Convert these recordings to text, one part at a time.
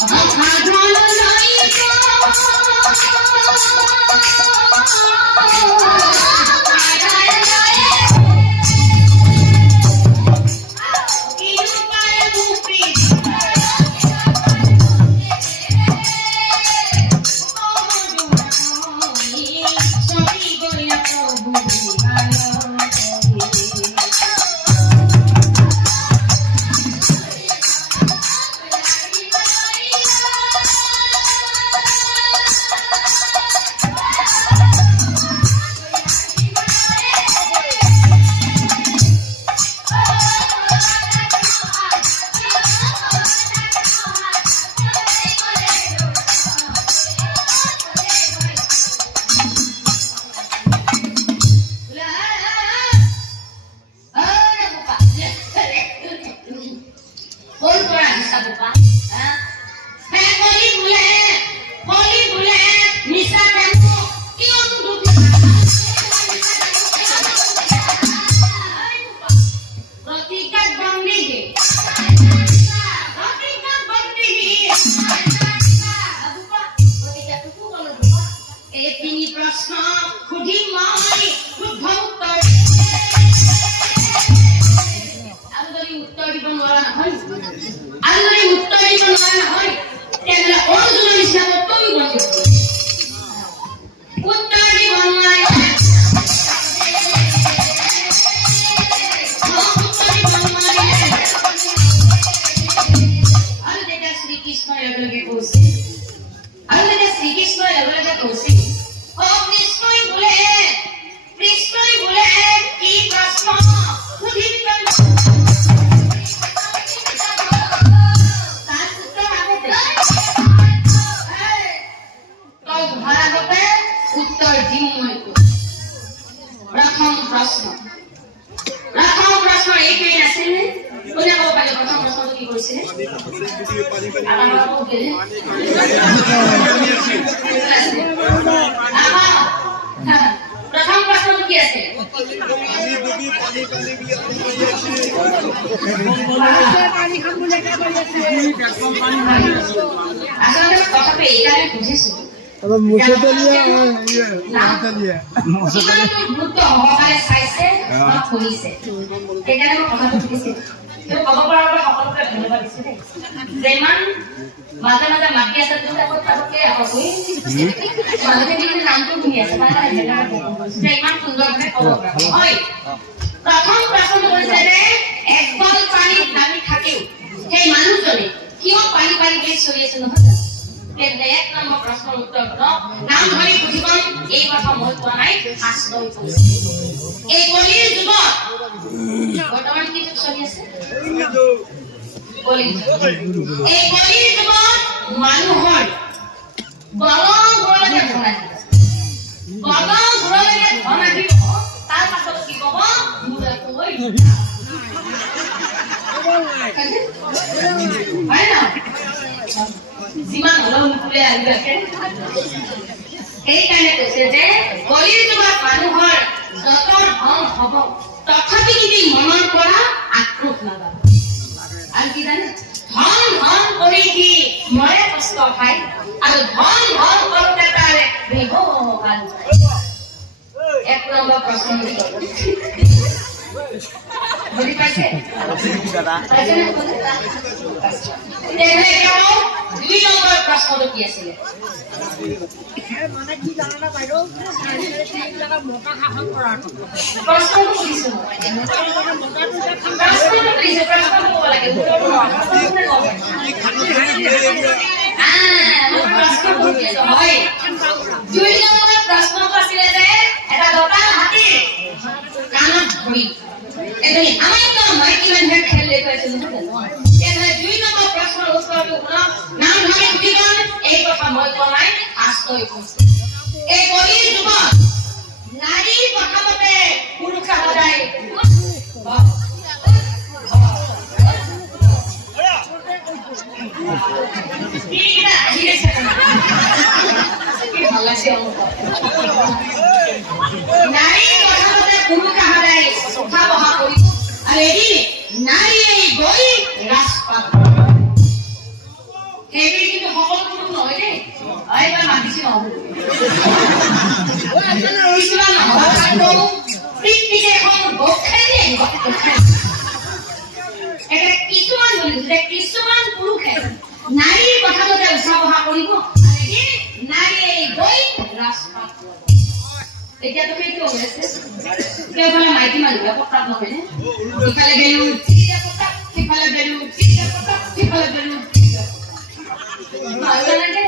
Avocado পাৰিব প্ৰথম প্ৰশ্নটো কি কৰিছিলে আমাৰ ক'ব গ'লে প্ৰথম প্ৰশ্নটো কি আছিল আচলতে কথাটো এইকাৰণে বুজিছো আবার মুছে তলিয়ে ইয়ে মাথা দিয়ে কিমানটো গুৰুত্ব সহকাৰে চাইছে বা শুনিছে সেইকাৰণে মই কথাটো সুধিছো কিন্তু ক'ব পৰাৰ বাবে সকলোকে ধন্যবাদ দিছো দেই যে ইমান মাজে মাজে মাতি আছে তুমি আকৌ তাতকে আকৌ মাজতে কিন্তু নামটো শুনি আছে তাৰ কাৰণে ধন্যবাদ দিছো। যে ইমান সুন্দৰভাৱে ক'ব পৰা হয়। প্ৰথম প্ৰশ্নটো হৈছে যে এক পানীত নামি থাকিও। সেই মানুহজনে কিয় পানী পানী বুলি চলি আছে নহয় এক নাম সুধিবন এই কথা মই কোৱা নাই আশ্ৰয় এই কলিৰ যুগত বৰ্তমান কি যুগ চলি আছে? এই কলিৰ যুগত মানুহৰ বল গুণলৈকে ধন আহিব বল গুণলৈকে ধন আহিব তাৰ পাছত কি ক'ব? মোৰ হয় যিমান হ'লেও নুকুলে আজিলৈকে সেইকাৰণে কৈছে যে কলিৰ যুগত মানুহৰ যত ধন হ'ব তথাপি কিন্তু মনৰ পৰা আক্ৰোশ নাযাব আৰু কি জানে ধন ধন কৰি সি মৰে কষ্ট খায় আৰু ধন ধন কৰোঁতে তাৰ বিহগান এক নম্বৰ প্ৰশ্ন দুই নম্বৰ প্ৰশ্নটো কি আছিলে মানে কি এই নাই, শাস্ত্ৰই কৈছে। এই কলিৰ যুগত নাৰীৰ প্ৰথমতে পুৰুষে সদায় কিটা আহি আছে কি ভালো লাগিছে মোৰ। নাৰীৰ প্ৰথমতে পুৰুষে সদায় উঠা বহা কৰিব আৰু এদিন নাৰীয়ে গৈ ৰাজপাট সেইবুলি খাই দিয়ে ভোগ খাই দিয়ে। একেবাৰে কিছুমান বলিছো যে কিছুমান পুৰুষে নাৰীৰ কথা মতে উচা বহা কৰিব? নাৰীয়ে গৈ ৰাজপাট এতিয়া তুমি কি হৈ আছে কেওফালে মাইকী মানুহে পতাপ নহয়নে ইফালে বেলু সিফালে পতাপ সিফালে বেলু সিফালে পতাপ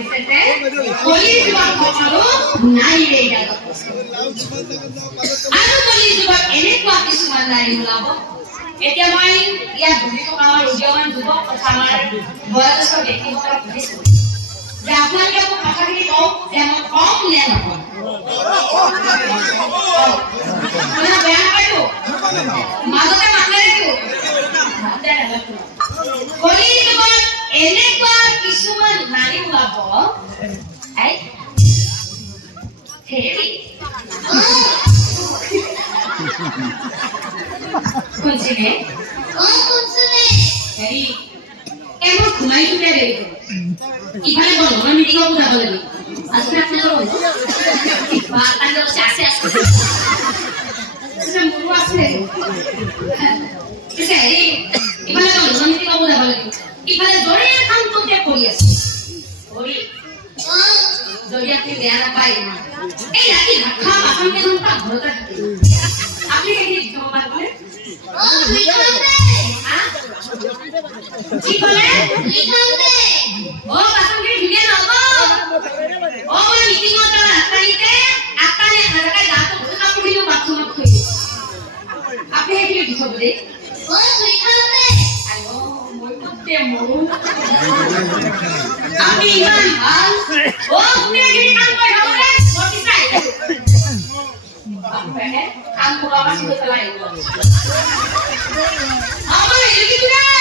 যুগত সকলো নাৰীৰে জাগত আছে আৰু কলি যুগত এনেকুৱা কিছুমান নাৰী ওলাব এতিয়া মই ইয়াত বহি থকা আমাৰ উদীয়মান যুৱক তথা আমাৰ বয়োজ্যেষ্ঠ ব্যক্তিসকলক সুধিছো। যে আপোনালোকে মোক কথাখিনি কওক যে মই কম নে মানে বেয়া নাপায়তো মাজতে মাতিলেতো এনেকুৱা এই মই ঘুমাই থোতে দেৰি হ'ল। ইফালে বন্ধনৰ মিটিঙত যাব লাগিব আজি আপোনালোকৰ বা তাণ্ডৱ আছে আছে সেইখিনি দি থব দেই আইঅ, মই কতে মৰো। আপুনি ইমান ভালো অ আপুনি এইখিনি কাম কৰি থাকক দে মই পিছে আহি থাকোঁ। বাপেকে কাম কৰোৱা পাছত গৈ পেলাই আহিব। আমাৰ এইটো কি বোলে? কৈ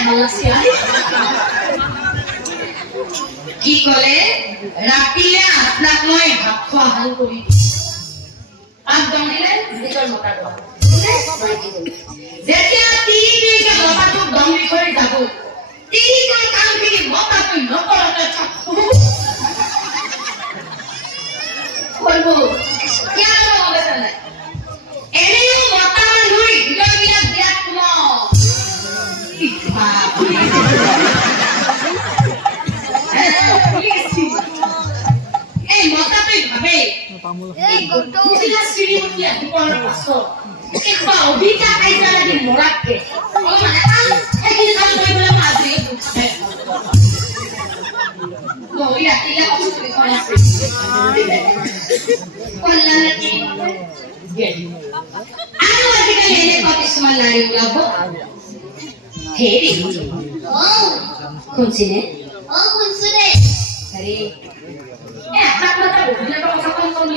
ভালো লাগছে, হা? কি কলে ৰাতিলে আপোনাক মই ভাত ভালো কৰি। কাম দমিলে নিজৰ মতা যেতিয়া তিনি তিনিটা মতাটোক দমি কৰি যাব তিনিটা কামখিনি মতাটো নকৰাকৈ থাকো কৰিব ইয়াৰ লগত গম এনেকুৱা কিছুমান নাৰী ওলাব হেৰি শুনছিনে হেৰি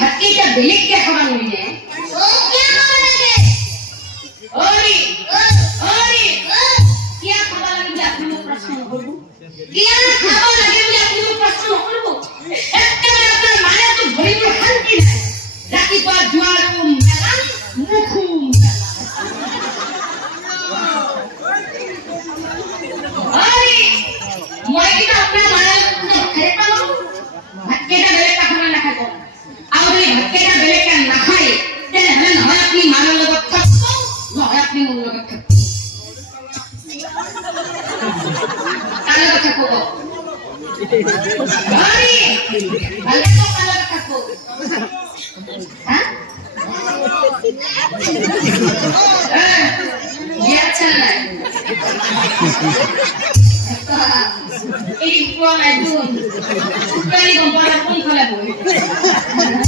भक्ति के बिलिक के हवाले में है। আপুনি মাৰৰ লগত থাকিব নহয় আপুনি মোৰ লগত থাকিব কাৰ লগত থাকিব ঐ, ভালে কওক কাৰ লগত থাকিব হা এ, বিয়া আছে নে নাই এই পোৱা নাই তোন শুকানি গম পোৱা নাই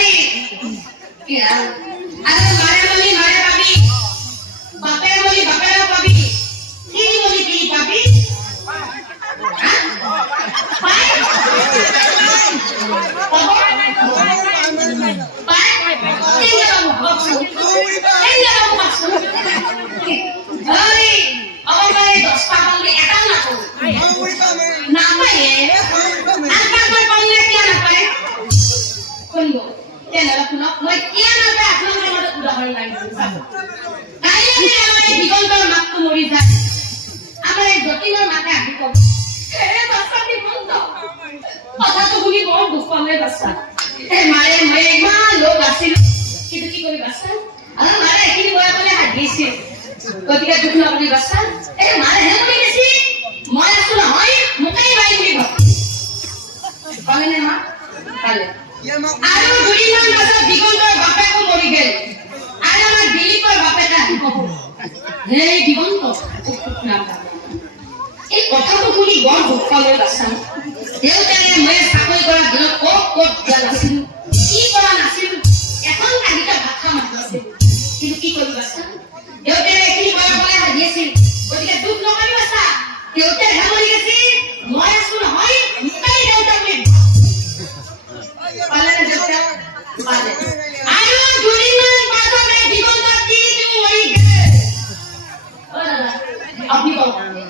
বহি আছিলো কিন্তু কি কৰি বাচ্চা? আৰু মাৰে এইখিনি বয়সলৈ হাগিছে গতিকে দুখ নকৰি বাচ্চা এই মাৰে হে মৰি গেছি? মই আছো নহয় মোকেই বাই বুলি ভাব পালেনে মা? পালে আৰু দুদিনমান পাছত দিগন্তৰ বাপেকো মৰি গেল। আৰু আমাৰ দিলীপৰ বাপেকে আহি ক'ব হেই, দিগন্ত এই কথাটো শুনি বৰ দুখ পালে বাচ্চা। 没有